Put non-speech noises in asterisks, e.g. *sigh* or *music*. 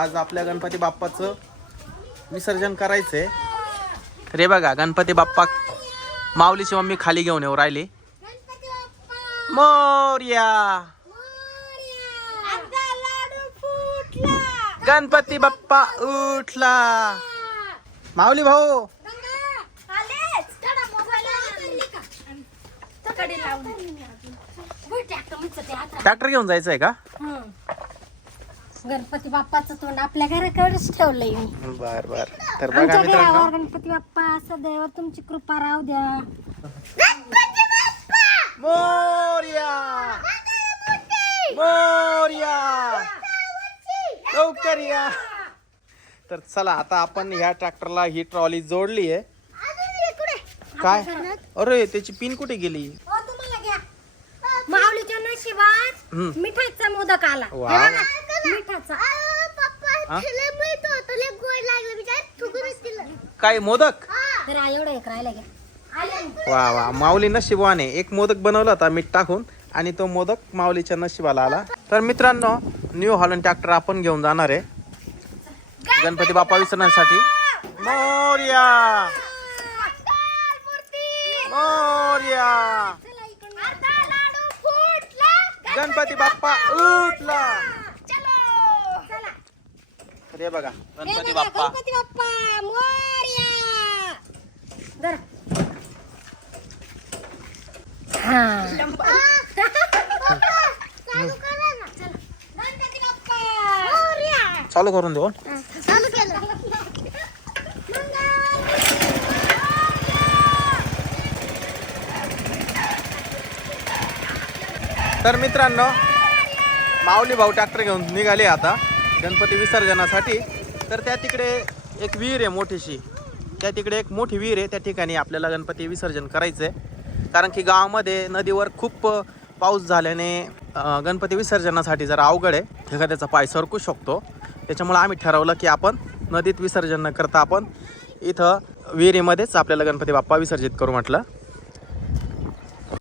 आज आपल्या गणपती बाप्पाचं विसर्जन करायचंय रे बघा गणपती बाप्पा माऊली मम्मी मी खाली घेऊन येऊ राहिले मोर्या गणपती बाप्पा उठला माऊली भाऊ ट्रॅक्टर घेऊन जायचंय का गणपती बाप्पाचं तोंड आपल्या घराकडेच ठेवलंय तुमची कृपा राहू द्या तर चला *laughs* *laughs* आता आपण ह्या ट्रॅक्टरला ही ट्रॉली जोडली आहे काय अरे त्याची पिन कुठे गेली मावलीच्या नशिबात मिठाईचा मोदक आला तो, तो काय मोदक आ? तर वा वा माऊली नशिबाने एक मोदक बनवला मीठ टाकून आणि तो मोदक माऊलीच्या नशिबाला आला तर मित्रांनो न्यू हॉलंड ट्रॅक्टर आपण घेऊन जाणार आहे गणपती बाप्पा विसरण्यासाठी मौर्या मोर्या गणपती बाप्पा उठला गणपती बघा गणपती बाप्पा गणपती बाप्पा मोर्या चालू करून देऊ तर मित्रांनो माऊली भाऊ ट्रॅक्टर घेऊन निघाले आता गणपती विसर्जनासाठी तर त्या तिकडे एक विहीर आहे मोठीशी त्या तिकडे एक मोठी विहीर आहे त्या ठिकाणी आपल्याला गणपती विसर्जन करायचं आहे कारण की गावामध्ये नदीवर खूप पाऊस झाल्याने गणपती विसर्जनासाठी जरा अवघड आहे एखाद्याचा पाय सरकू शकतो त्याच्यामुळे आम्ही ठरवलं की आपण नदीत विसर्जन न करता आपण इथं विहिरीमध्येच आपल्याला गणपती बाप्पा विसर्जित करू म्हटलं